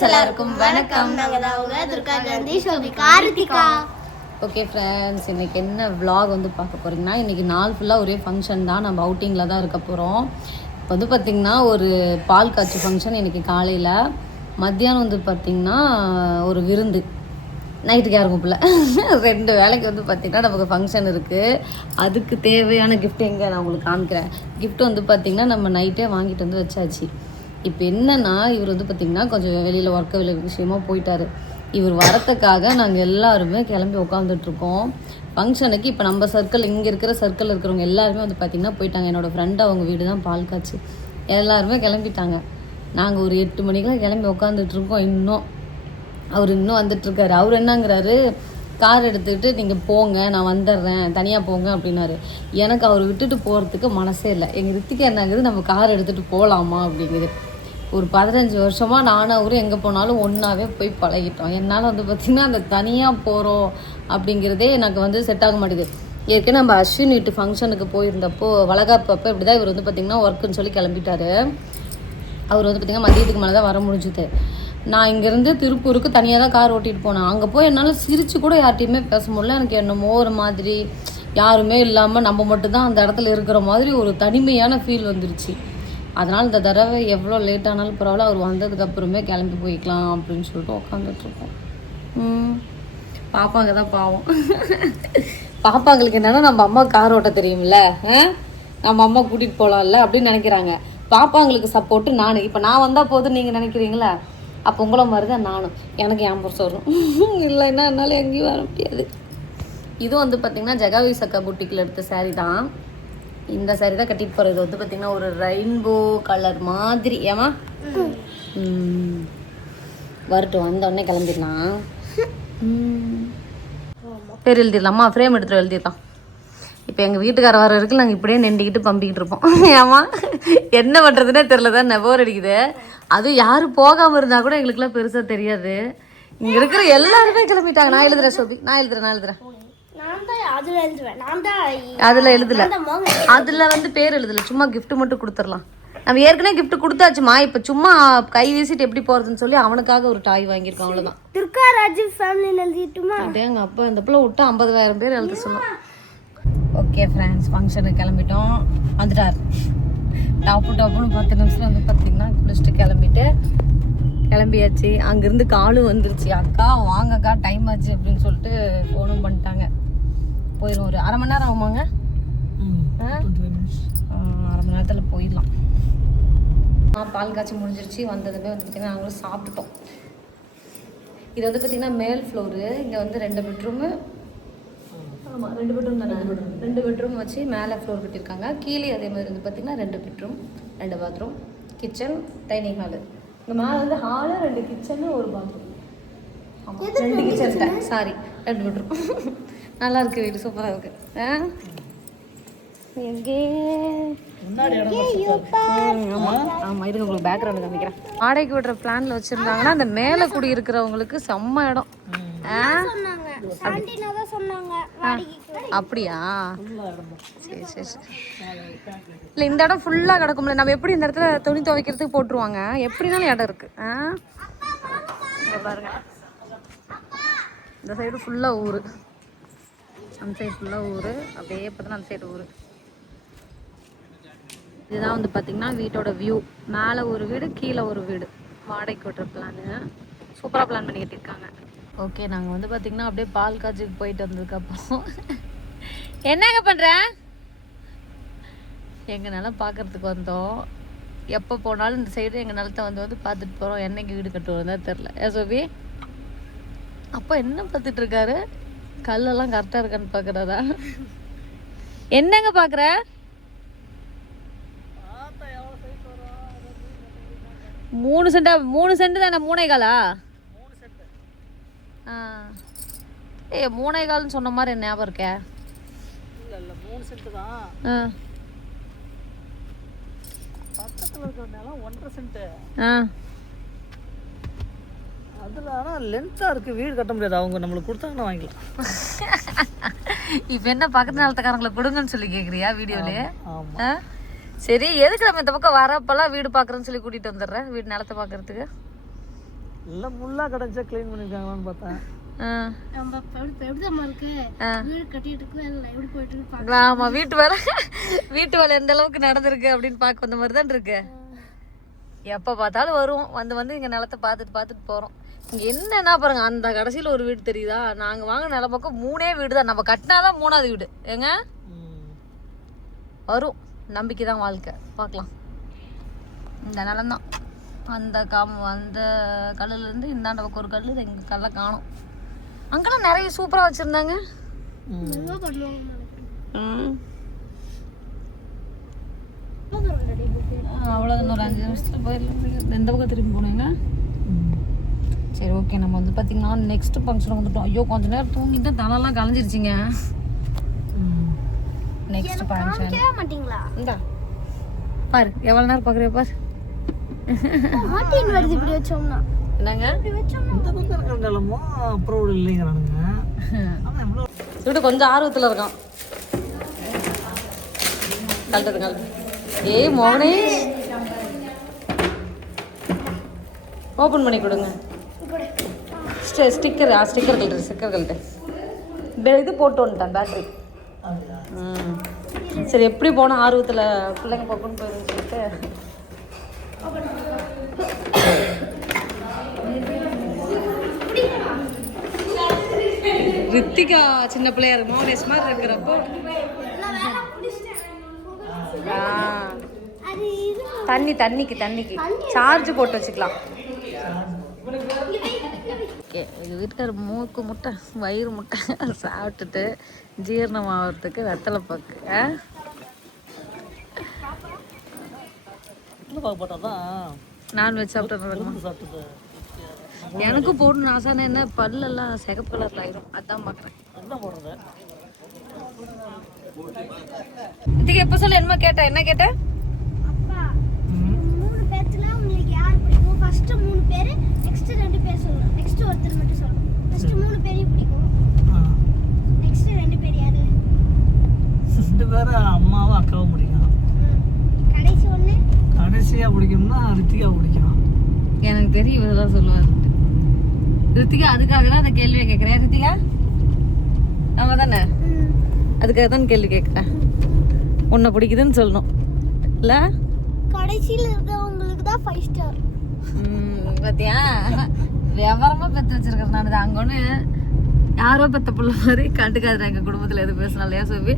Friends எல்லாருக்கும் வணக்கம். நாங்கள் தான் உங்க துர்கா காந்தி ஷோபி கார்த்திகா. ஓகே ஃப்ரெண்ட்ஸ், இன்றைக்கி என்ன விலாக் வந்து பார்க்க போகிறீங்கன்னா, இன்றைக்கி நாள் ஃபுல்லாக ஒரே ஃபங்க்ஷன் தான். நம்ம அவுட்டிங்கில் தான் இருக்க போகிறோம். இப்போ வந்து பார்த்திங்கன்னா ஒரு பால் காய்ச்சி ஃபங்க்ஷன் இன்றைக்கி காலையில். மத்தியானம் வந்து பார்த்திங்கன்னா ஒரு விருந்து. நைட்டுக்கு யாருக்கும் பிள்ளை 2 வேலைக்கு வந்து பார்த்திங்கன்னா நமக்கு ஃபங்க்ஷன் இருக்குது. அதுக்கு தேவையான கிஃப்ட் எங்கே நான் உங்களுக்கு காமிக்கிறேன். கிஃப்ட் வந்து பார்த்திங்கன்னா நம்ம நைட்டே வாங்கிட்டு வந்து வச்சாச்சு. இப்போ என்னென்னா இவர் வந்து பார்த்திங்கன்னா கொஞ்சம் வெளியில் ஒர்க்கு விஷயமாக போயிட்டார். இவர் வரத்துக்காக நாங்கள் எல்லாருமே கிளம்பி உட்காந்துட்ருக்கோம் ஃபங்க்ஷனுக்கு. இப்போ நம்ம சர்க்கிள், இங்கே இருக்கிற சர்க்கிளில் இருக்கிறவங்க எல்லாருமே வந்து பார்த்திங்கன்னா போயிட்டாங்க. என்னோடய ஃப்ரெண்டு அவங்க வீடு தான் பால் காய்ச்சி. எல்லாருமே கிளம்பிட்டாங்க. நாங்கள் ஒரு 8 மணிக்கெலாம் கிளம்பி உட்காந்துட்ருக்கோம். அவர் இன்னும் வந்துட்டுருக்காரு. அவர் என்னங்கிறாரு, கார் எடுத்துக்கிட்டு நீங்கள் போங்க, நான் வந்துடுறேன், தனியாக போங்க அப்படின்னாரு. எனக்கு அவர் விட்டுட்டு போகிறதுக்கு மனசே இல்லை. எங்கள் ரித்திகா என்னங்குது, நம்ம கார் எடுத்துகிட்டு போகலாமா அப்படிங்குது. ஒரு 15 வருஷமாக நானும் அவரும் எங்கே போனாலும் ஒன்றாவே போய் பழகிட்டோம். என்னால் வந்து பார்த்திங்கன்னா அந்த தனியாக போகிறோம் அப்படிங்கிறதே எனக்கு வந்து செட் ஆக மாட்டேங்குது. ஏற்கனவே நம்ம அஸ்வின் வீட்டு ஃபங்க்ஷனுக்கு போயிருந்தப்போ வளகாப்பு அப்போ இப்படி தான் இவர் வந்து பார்த்திங்கன்னா ஒர்க்குன்னு சொல்லி கிளம்பிட்டாரு. அவர் வந்து பார்த்திங்கன்னா மதியத்துக்கு மேலே தான் வர முடிஞ்சுது. நான் இங்கேருந்து திருப்பூருக்கு தனியாக தான் கார் ஓட்டிகிட்டு போனேன். அங்கே போய் என்னால் சிரித்து கூட யார்கிட்டையுமே பேச முடியல. எனக்கு என்னமோ ஒரு மாதிரி யாருமே இல்லாமல் நம்ம மட்டும்தான் அந்த இடத்துல இருக்கிற மாதிரி ஒரு தனிமையான ஃபீல் வந்துருச்சு. அதனால் இந்த தடவை எவ்வளோ லேட் ஆனாலும் பரவாயில்ல, அவர் வந்ததுக்கப்புறமே கிளம்பி போய்க்கலாம் அப்படின்னு சொல்லிட்டு உட்காந்துட்ருக்கோம். பாப்பாங்க தான் பாவம். பாப்பாங்களுக்கு என்னென்னா நம்ம அம்மா கார் ஓட்ட தெரியும்ல, நம்ம அம்மா கூட்டிகிட்டு போகலாம்ல அப்படின்னு நினைக்கிறாங்க. பாப்பாங்களுக்கு சப்போர்ட்டு நான். இப்போ நான் வந்தால் போதும் நீங்கள் நினைக்கிறீங்களா, அப்போ உங்களை மாதிரி தான் நானும். எனக்கு என் புருஷன் வரும், இல்லைன்னா என்னால் எங்கேயும் வர முடியாது. இதுவும் வந்து பார்த்திங்கன்னா ஜெகாவி சக்கா புட்டிக்கில் எடுத்த சாரீ தான். இந்த சாரீ தான் கட்டிட்டு போகிறது. வந்து பார்த்திங்கன்னா ஒரு ரெயின்போ கலர் மாதிரி. ஏமா வரட்டும், வந்தோடனே கிளம்பிடலாம். பேர் எழுதிடலாமா, ஃப்ரேம் எடுத்துகிட்டு எழுதிடலாம். இப்போ எங்கள் வீட்டுக்கார வர வரைக்கும் நாங்கள் இப்படியே நின்றுக்கிட்டு பம்பிக்கிட்டு இருப்போம். ஏமா என்ன பண்ணுறதுனே தெரில, தான் நெபோர் அடிக்குது. அதுவும் யாரும் போகாமல் இருந்தால் கூட எங்களுக்குலாம் பெருசாக தெரியாது. இங்கே இருக்கிற எல்லாருமே கிளம்பிட்டாங்க. நான் எழுதுறேன் ஷோபி, நான் எழுதுறேன். அதில் எழுதலை, அதில் வந்து பேர் எழுதலை, சும்மா கிஃப்ட் மட்டும் கொடுத்துடலாம். நம்ம ஏற்கனவே கிஃப்ட் கொடுத்தாச்சுமா. இப்போ சும்மா கை வீசிட்டு எப்படி போகிறதுன்னு சொல்லி அவனுக்காக ஒரு டாய் வாங்கியிருக்கோம், அவ்வளோதான். துர்கா ராஜு ஃபேமிலியில் எழுதிட்டுமா? அப்படியே எங்கள் அப்பா இந்த பிள்ளை விட்டு 50,000 பேர் எழுத சொன்னோம். ஓகே ஃப்ரெண்ட்ஸ், ஃபங்க்ஷனுக்கு கிளம்பிட்டோம். வந்துட்டார் டாப்புன்னு 10 நிமிஷம் வந்து பார்த்திங்கன்னா குளிச்சுட்டு கிளம்பியாச்சு. அங்கேருந்து காலும் வந்துருச்சு. அக்கா வாங்கக்கா டைம் ஆச்சு அப்படின்னு சொல்லிட்டு ஃபோனும் பண்ணிட்டாங்க. போயிடும், ஒரு அரை மணி நேரம் ஆகுமாங்க. 1/2 மணி நேரத்தில் போயிடலாம். பால் காய்ச்சி முடிஞ்சிருச்சு. வந்ததுமே வந்து பார்த்திங்கன்னா நாங்களும் சாப்பிட்டுட்டோம். இது வந்து பார்த்திங்கன்னா மேல் ஃப்ளோரு. இங்கே வந்து 2 பெட்ரூமு. ஆமாம், 2 பெட்ரூம் தானே. 2 பெட்ரூம் வச்சு மேலே ஃப்ளோர் கட்டியிருக்காங்க. கீழே அதே மாதிரி வந்து பார்த்திங்கன்னா 2 bedroom 2 bathroom, kitchen, dining hall. இங்கே மேலே வந்து ஹாலு, 2 கிச்சனு, 1 பாத்ரூம். ஆமாம், 2 கிச்சன், சாரி 2 பெட்ரூம். நல்லா இருக்குது, வீடு சூப்பராக இருக்குது. எங்கே ஆமாம், இது உங்களுக்கு பேக்ரவுண்டு காமிக்கிறேன். வாடகைக்கு விடுற பிளானில் வச்சுருந்தாங்கன்னா அந்த மேலே குடி இருக்கிறவங்களுக்கு செம்ம இடம். அப்படியா, சரி. இல்லை, இந்த இடம் ஃபுல்லாக கிடக்கும்ல. நம்ம எப்படி இந்த இடத்துல துணி துவைக்கிறதுக்கு போட்டுருவாங்க, எப்படினாலும் இடம் இருக்கு. பாருங்க, இந்த சைடு ஃபுல்லாக ஊர், அந்த சைடு ஃபுல்லாக ஊர். அப்படியே பார்த்தோன்னா அந்த சைடு ஊர். இதுதான் வந்து பார்த்திங்கன்னா வீட்டோட வியூ. மேலே ஒரு வீடு, கீழே ஒரு வீடு. வாடகைக்கு விட்டுற பிளானு சூப்பராக பிளான் பண்ணி கட்டியிருக்காங்க. ஓகே, நாங்கள் வந்து பார்த்திங்கன்னா அப்படியே பால் காய்ச்சிக்கு போயிட்டு வந்ததுக்கப்புறம் என்னங்க பண்ணுறேன், எங்கள் நிலம் பார்க்குறதுக்கு வந்தோம். எப்போ போனாலும் இந்த சைடு எங்கள் நிலத்தை வந்து பார்த்துட்டு போகிறோம். என்னைக்கு வீடு கட்டுவோம் தான் தெரில. சோபி அப்போ என்ன பார்த்துட்டு இருக்காரு, கல்லெல்லாம் கரெக்டாக இருக்கான்னு பார்க்குறதா? என்னங்க பார்க்குற? மூணு சென்ட் தானே? 3.25? 3.25 சொன்ன மாதிரி என்ன ஞாபகம் இருக்கே? இல்லை 3 சென்ட் தான். பக்கத்தில் இருக்கிறதுனால 1.5 சென்ட். அதில் ஆனால் லென்த்தாக இருக்குது, வீடு கட்ட முடியாது. அவங்க நம்மளுக்கு கொடுத்தாங்கன்னா வாங்கிக்கலாம். இப்போ என்ன பக்கத்து நிலத்துக்காரங்களை கொடுங்கன்னு சொல்லி கேட்குறியா வீடியோலேயே? சரி, எதுக்கு நம்ம இந்த பக்கம் வரப்பெல்லாம் வீடு பார்க்குறேன்னு சொல்லி கூட்டிகிட்டு வந்துடுறேன், வீடு நிலத்தை பார்க்குறதுக்கு. எல்லாம் ஃபுல்லாக கிடச்சா க்ளீன் பண்ணியிருக்காங்களான்னு பார்த்தேன். நம்ம எப்படிதான் இருக்கு வீடு கட்டிட்டு எப்படி போயிட்டு ஆமா, வீட்டு வேலை எந்த அளவுக்கு நடந்திருக்கு அப்படின்னு பார்க்க வந்த மாதிரி தான் இருக்கு. எப்போ பார்த்தாலும் வருவோம், வந்து இங்கே நிலத்தை பார்த்துட்டு போகிறோம். இங்கே என்னன்னா பாருங்க, அந்த கடைசியில் ஒரு வீடு தெரியுதா? நாங்கள் வாங்க நில பக்கம் 3 வீடு தான், நம்ம கட்டினாதான் 3ஆவது வீடு. ஏங்க வரும், நம்பிக்கை தான் வாழ்க்கை. பார்க்கலாம். இந்த நிலம்தான் அந்த அந்த கல்லுலேருந்து இந்தாண்ட பக்கம் ஒரு கல், எங்கள் கல்லை காணும். அங்கெல்லாம் நிறைய சூப்பராக வச்சுருந்தாங்க. அவ்வளோதான், ஒரு 5 நிமிஷத்தில் போயிடலாம். எந்த பக்கம் திரும்பி போனீங்க? சரி, ஓகே. நம்ம வந்து பார்த்தீங்கன்னா நெக்ஸ்ட் ஃபங்க்ஷன் வந்துட்டோம். ஐயோ, கொஞ்ச நேரம் தூங்கிட்டு தலைலாம் கலைஞ்சிருச்சிங்க. நெக்ஸ்ட் ஃபங்க்ஷன் மாட்டீங்களா? இந்தா பாரு, எவ்வளோ நேரம் பார்க்குறியா பாரு. மாட்டின் வருது இப்படி வச்சோம்னா. என்னங்க இந்த பக்கம் இருக்கிற நிலமோ அப்ரூவல் இல்லைங்கிறானுங்க. சொல்லிட்டு கொஞ்சம் ஆர்வத்தில் இருக்கான். கழட்டுது. ஏய் மோகனே, ஓப்பன் பண்ணி கொடுங்க. ஸ்டிக்கர் கழட்டு. இது போட்டு வந்துட்டேன் பேட்டரி. சரி, எப்படி போனால் ஆர்வத்தில் பிள்ளைங்க போக்குன்னு போயிடுன்னு சொல்லிட்டு ரித்திகா சின்ன பிள்ளையா இருக்கு, மோகனேஷ் மாதிரி இருக்கிறப்போ தண்ணிக்கு சார்ஜ் போட்டு வச்சுக்கலாம். ஓகே, எங்கள் வீட்டுக்கார மூக்கு முட்டை வயிறு முட்டை சாப்பிட்டுட்டு ஜீரணம் ஆகிறதுக்கு வெத்தலை பாக்கு நான்வெஜ் சாப்பிட்டு எனக்கும் போடணும் ஆசான. என்ன பல்லெல்லாம் சிகப்பு கலர்ல ஆயிரும், அதான் பார்க்குறேன். இதுக்கு எப்போ சொல்ல என்னமா கேட்ட? என்ன கேட்ட? அப்பா 3 பேத்துல உங்களுக்கு யார் பிடிக்கும்? ஃபர்ஸ்ட் 3 பேர், நெக்ஸ்ட் 2 பேர் சொல்லணும். நெக்ஸ்ட் ஒருத்தர் மட்டும் சொல்லணும். ஃபர்ஸ்ட் 3 பேரையும் பிடிக்கும். நெக்ஸ்ட் 2 பேர் யாரு? 2 பேரும் அம்மாவும் அக்காவும் பிடிக்கும். கடைசி ஒண்ணு கடைசியா பிடிக்கும்னா ரித்திகா பிடிக்கும். எனக்கு தெரியும் இதெல்லாம் சொல்லுவாரு ரித்திகா. அதுக்காக தான் அந்த கேள்வியை கேட்குறேன். ரித்திகா ஆமா தானே? அதுக்காக தான் கேள்வி கேட்குறேன். உன்னை பிடிக்குதுன்னு சொல்லணும் இல்லை? கடைசியில் இருக்கிறவங்களுக்கு தான் 5 ஸ்டார். பார்த்தியா, விவரமாக பெற்று வச்சிருக்கிறேன் நான். இது அங்கே ஒன்று யாரோ பெற்ற பிள்ளை மாதிரி கண்டுக்காது. எங்கள் குடும்பத்தில் எது பேசினா இல்லையா சோபி?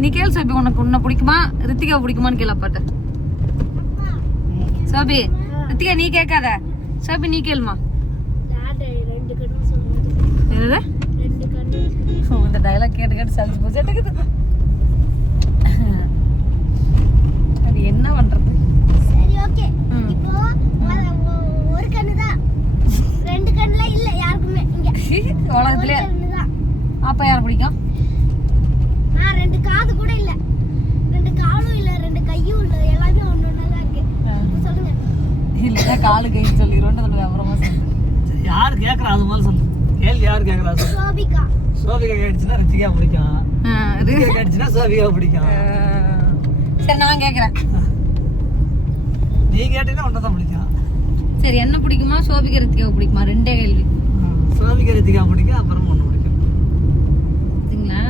நீ கேள் சோபி, உன்னை பிடிக்குமா ரித்திகா பிடிக்குமான்னு கேள்விப்பட்ட சோபி. ரித்திகா நீ கேட்காத, சோபி நீ கேளுமா. என்னது இந்த டைலாக் கேட்டு சலிச்சு போச்சு எனக்கு. அது என்ன பண்றது? சரி, ஓகே. இப்போ ஒரு கண்ணு தான், 2 கண்ணுல இல்ல யாருக்குமே இங்க உலகத்திலே. அப்ப யார் பிடிக்கும்? 2 காது கூட இல்ல, 2 காலும் இல்ல, 2 கையும் இல்ல, எல்லாமே ஒன்னொன்னா இருக்கு. சொல்லுங்க. இல்ல காலு கைன்னு சொல்லிடுவோன்னு சொல்லுவேன். அப்புறமா சொல்லு. யாரு கேட்கறா அது மாதிரி சொல்லு. கேள்வி யாரு கேட்கறா? சோபிகா. சோபிகா கேட்டுச்சுன்னா ரித்திகா பிடிக்கும். ரித்திகா கேட்டுச்சுன்னா சோபிகா பிடிக்கும். சரி, நான் கேட்குறேன். நீ கேட்டீங்கன்னா ஒன்றை தான் பிடிக்கும். சரி, என்ன பிடிக்குமா சோபிகா ரித்திகா பிடிக்குமா? 2 கேள்வி. சோபிகா ரித்திகா பிடிக்கும், அப்புறம் ஒன்று பிடிக்கும். சரிங்களா?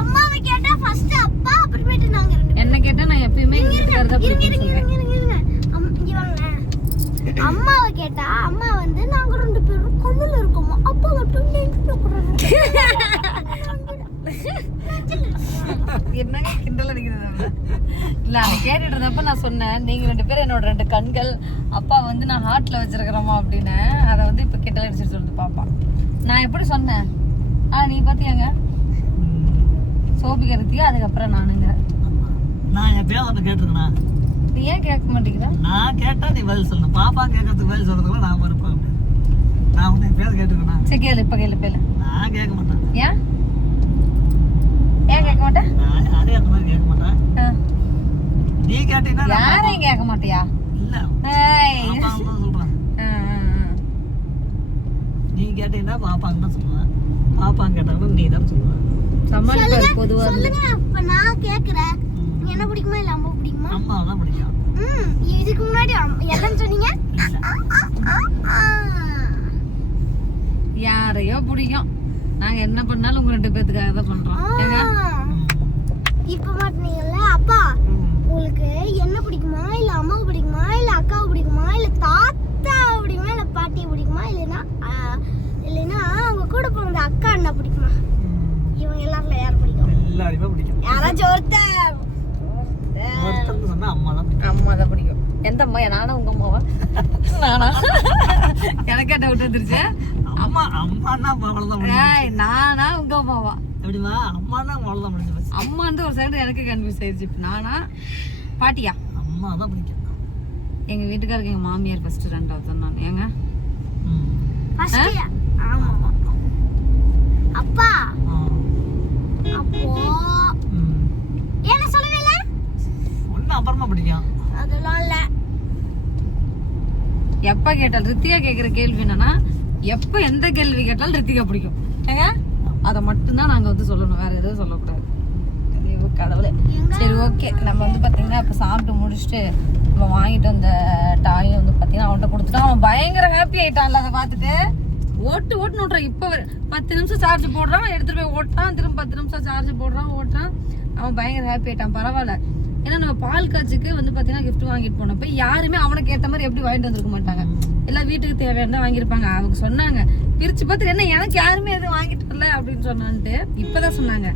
அம்மாவை கேட்டா ஃபர்ஸ்ட் அப்பா, அப்புறமேட்டு நாங்க 2. என்ன கேட்டா நான் எப்பயுமே அம்மாவை கேட்டா அம்மா வந்து நாங்க 2 பேரும் கண்ணுல இருக்கோமா, அப்பா மட்டும் என்னங்க கிண்டல் அடிக்கிறது? இல்ல, அதை கேட்டுட்டு இருந்தப்ப நான் சொன்னேன், நீங்க 2 பேரும் என்னோட 2 கண்கள், அப்பா வந்து நான் ஹார்ட்ல வச்சிருக்கிறோமா அப்படின்னு. அதை வந்து இப்ப கிண்டல் அடிச்சுட்டு சொல்லிட்டு பாப்பா. நான் எப்படி சொன்னேன்? நீ பாத்தியாங்க சோபிகா ரித்திகா, அதுக்கப்புறம் நானுங்க. நான் எப்பயாவது ஒன்று கேட்டிருக்கேனா? நீ ஏன் கேட்க மாட்டேங்கிற? நான் கேட்டா நீ பதில் சொல்லணும். பாப்பா கேட்கறதுக்கு பதில் சொல்றதுக்குள்ள நான் மறுப்பேன். நான் உன்னை எப்பயாவது கேட்டிருக்கேனா? சரி கேளு, இப்ப கேளு. நான் கேட்க மாட்டேன். ஏன் கேட்க மாட்டேன்? நான் யாரையும் அந்த மாதிரி கேட்க மாட்டேன். நீ கேட்டீங்கன்னா யாரையும் கேட்க மாட்டியா? இல்ல, சொல்றேன். நீ கேட்டீங்கன்னா பாப்பாங்க தான் சொல்லுவேன். பாப்பாங்க கேட்டாங்கன்னா நீ தான் சொல்லுவேன். சமாளிப்பாரு பொதுவா. சொல்லுங்க. இப்ப நான் கேக்குறேன், என்ன பிடிக்குமா இல்ல அம்மா பிடிக்குமா? அம்மா தான் பிடிக்கும். இதுக்கு முன்னாடி எல்லாம் சொன்னீங்க. எப்படியோ பிடிக்கும். நாங்க என்ன பண்ணாலும் உங்க 2 பேத்துக்காக தான் பண்றோம். ஏங்க இப்ப மாட்டீங்கல்ல அப்பா, உங்களுக்கு என்ன பிடிக்குமா இல்ல அம்மாவை பிடிக்குமா இல்ல அக்காவை பிடிக்குமா இல்ல தாத்தாவை பிடிக்குமா இல்ல பாட்டியை பிடிக்குமா இல்லைன்னா அவங்க கூட பிறந்த அக்கா அண்ணா பிடிக்குமா? இவங்க எல்லாருல யார் பிடிக்கும்? எல்லாரையுமே பிடிக்கும். யாராச்சும் ஒருத்தர் சொன்னா அம்மா தான் பிடிக்கும். அம்மா தான் பிடிக்கும். எந்த அம்மா? நானா உங்க அம்மாவா? நானா? எனக்கே டவுட் வந்துருச்சு. அம்மா அம்மானா அவ்வளவுதான். ஏய், நானா உங்க அம்மாவா? எப்படிமா அம்மானா அவ்வளவுதான் முடிஞ்சு போச்சு. அம்மா வந்து ஒரு சைடு எனக்கு கன்ஃபியூஸ் ஆயிடுச்சு. இப்ப நானா பாட்டியா? அம்மா தான் பிடிக்கும். எங்க வீட்டுக்காருக்கு எங்க மாமியார் ஃபர்ஸ்ட், 2வது தான் நான். ஏங்க ஃபர்ஸ்ட் ஆமா அப்பா. அப்போ என்ன சொல்லவே இல்ல? ஒண்ணு அப்புறமா பிடிக்கும். அதெல்லாம் இல்ல. எப்ப கேட்டாலும் ரித்திகா கேக்குற கேள்வி என்னன்னா, எப்ப எந்த கேள்வி கேட்டாலும் ரித்திகா பிடிக்கும். ஏங்க அதை மட்டும்தான் நாங்க வந்து சொல்லணும், வேற எதுவும் சொல்லக்கூடாது. ஐயோ கடவுளே. சரி ஓகே, நம்ம வந்து பாத்தீங்கன்னா இப்ப சாப்பிட்டு முடிச்சுட்டு நம்ம வாங்கிட்டு வந்த டாயும் வந்து பாத்தீங்கன்னா அவன்கிட்ட கொடுத்துட்டோம். அவன் பயங்கர ஹாப்பி ஆயிட்டான்ல அதை பார்த்துட்டு. ஓட்டு ஓட்டுன்னு இப்ப 10 நிமிஷம் சார்ஜ் போடுறான், எடுத்துட்டு போய் ஓட்டுறான், திரும்ப 10 நிமிஷம் சார்ஜ் போடுறான், ஓட்டுறான். அவன் பயங்கர ஹாப்பி ஆயிட்டான். பரவாயில்ல. ஏன்னா நம்ம பால் காய்ச்சிக்கு வந்து பாத்தீங்கன்னா கிஃப்ட் வாங்கிட்டு போனப்ப யாருமே அவனுக்கு ஏத்த மாதிரி எப்படி வாங்கிட்டு வந்திருக்க மாட்டாங்க. எல்லாம் வீட்டுக்கு தேவையான வாங்கியிருப்பாங்க. அவங்க சொன்னாங்க, பிரிச்சு பார்த்து என்ன எனக்கு யாருமே எதுவும் வாங்கிட்டு வரல அப்படின்னு சொன்னான்ட்டு இப்பதான் சொன்னாங்க.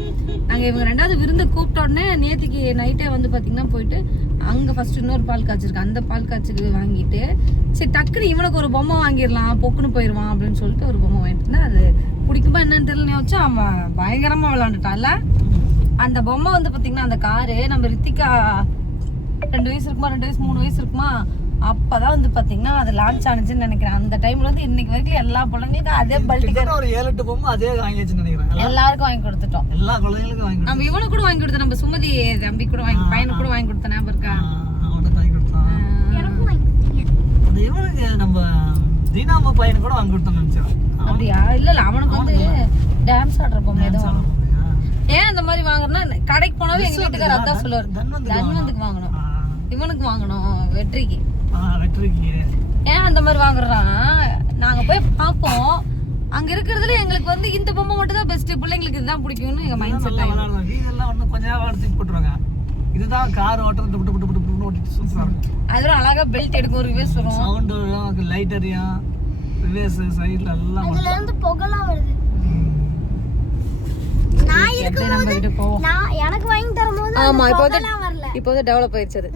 நாங்க இவங்க 2வது விருந்து கூப்பிட்ட உடனே நேற்றுக்கு நைட்டே வந்து பாத்தீங்கன்னா போயிட்டு அங்க ஃபர்ஸ்ட் இன்னொரு பால் காய்ச்சிருக்கு, அந்த பால் காய்ச்சிக்கு வாங்கிட்டு சரி டக்குனு இவனுக்கு ஒரு பொம்மை வாங்கிடலாம், பொக்குன்னு போயிடுவான் அப்படின்னு சொல்லிட்டு ஒரு பொம்மை வாங்கிட்டு இருந்தா அது பிடிக்குமா என்னன்னு தெரியல வச்சு அவன் பயங்கரமா விளையாண்டுட்டான்ல. அந்த பொம்மை வந்து பாத்தீங்கன்னா அந்த காரு நம்ம ரித்திகா 2 வயசு இருக்குமா, 2 வயசு 3 வயசு இருக்குமா, அப்பதான் வந்து பாத்தீங்கன்னா அது லான்ச் ஆனிச்சுன்னு நினைக்கிறேன். அந்த டைம்ல வந்து இன்னைக்கு வரைக்கும் எல்லா பிள்ளைங்களுக்கும் அதே பல்டிகர் ஒரு 7-8 பொம்மை அதே வாங்கியாச்சுன்னு நினைக்கிறேன். எல்லாருக்கும் வாங்கி கொடுத்துட்டோம். எல்லா குழந்தைகளுக்கும் வாங்கி நம்ம இவனுக்கு கூட வாங்கி கொடுத்தோம், நம்ம சுமதி தம்பி கூட வாங்கி, பையனுக்கு கூட வாங்கி கொடுத்த ஞாபகம் இருக்கா? அவனுக்கு வாங்கி கொடுத்தான். எனக்கும் வாங்கி கொடுத்தீங்க. அந்த இவனுக்கு நம்ம தீனாமா பையனுக்கு கூட வாங்கி கொடுத்தோம்னு நினைச்சேன். அப்படியா? இல்ல இல்ல, அவனுக்கு வந்து டான்ஸ் ஆடுற பொம்மை எதுவும். ஏன் இந்த மாதிரி வாங்குறோம்னா கடைக்கு போனாவே எங்க வீட்டுக்காரர் அதான் சொல்லுவாரு, தன்வந்துக்கு வாங்கணும், இவனுக்கு வாங்கணும், வெற்றிக்கு. வெற்றிக்கு ஏன் அந்த மாதிரி வாங்குறான்? நாங்க போய் பார்ப்போம், அங்க இருக்கிறதுல எங்களுக்கு வந்து இந்த பொம்மை மட்டும் தான் பெஸ்ட், பிள்ளைங்களுக்கு இதுதான் பிடிக்கும்னு எங்க மைண்ட் செட் ஆயிடும். வீடெல்லாம் ஒன்றும் கொஞ்ச நேரம் எடுத்து போட்டுருவாங்க. இதுதான் கார் ஓட்டுறது விட்டு விட்டு விட்டு ஓட்டிட்டு சூப்பராக அதுவும் அழகா பெல்ட் எடுக்கும், ரிவேஸ் வரும், சவுண்டு லைட் எரியும், ரிவேஸ் சைட்ல எல்லாம் அதுல இருந்து புகைலாம் வருது. நான் இருக்கும்போது நான் எனக்கு வாங்கி தரும்போது ஆமா இப்போ புகைலாம் வரல. வந்து டெவலப் ஆயிடுச்சு அது.